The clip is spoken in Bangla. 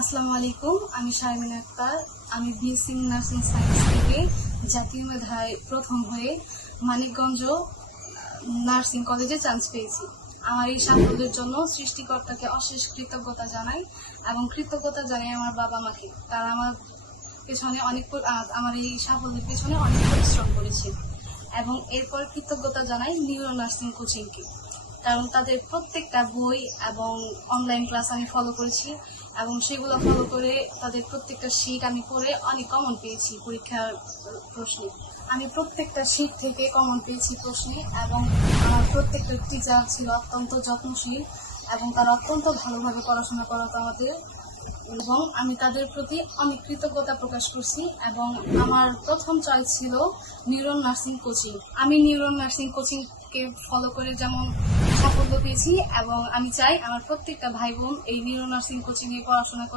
আসসালামু আলাইকুম, আমি শারমিন আক্তার। আমি বিএসসি নার্সিং সায়েন্স থেকে জাতীয় মেধায় প্রথম হয়ে মানিকগঞ্জ নার্সিং কলেজে চান্স পেয়েছি। আমার এই সাফল্যের জন্য সৃষ্টিকর্তাকে অশেষ কৃতজ্ঞতা জানাই এবং কৃতজ্ঞতা জানাই আমার বাবা মাকে। তারা আমার এই সাফল্যের পেছনে অনেক পরিশ্রম করেছে। এবং এরপর কৃতজ্ঞতা জানাই নিউরো নার্সিং কোচিংকে, কারণ তাদের প্রত্যেকটা বই এবং অনলাইন ক্লাস আমি ফলো করেছি এবং সেগুলো ফলো করে তাদের প্রত্যেকটা শীট আমি পড়ে অনেক কমন পেয়েছি পরীক্ষার প্রশ্নে। আমি প্রত্যেকটা শীট থেকে কমন পেয়েছি প্রশ্নে এবং আমার প্রত্যেকটা টিচার ছিল অত্যন্ত যত্নশীল এবং তারা অত্যন্ত ভালোভাবে পড়াশোনা করাতো আমাদের, এবং আমি তাদের প্রতি অনেক কৃতজ্ঞতা প্রকাশ করছি। এবং আমার প্রথম চয়েস ছিল নিউরো নার্সিং কোচিং। আমি নিউরো নার্সিং কোচিংকে ফলো করে যেমন সাফল্য পেয়েছি, এবং আমি চাই আমার প্রত্যেকটা ভাই বোন এই নিউরো নার্সিং কোচিংয়ে পড়াশোনা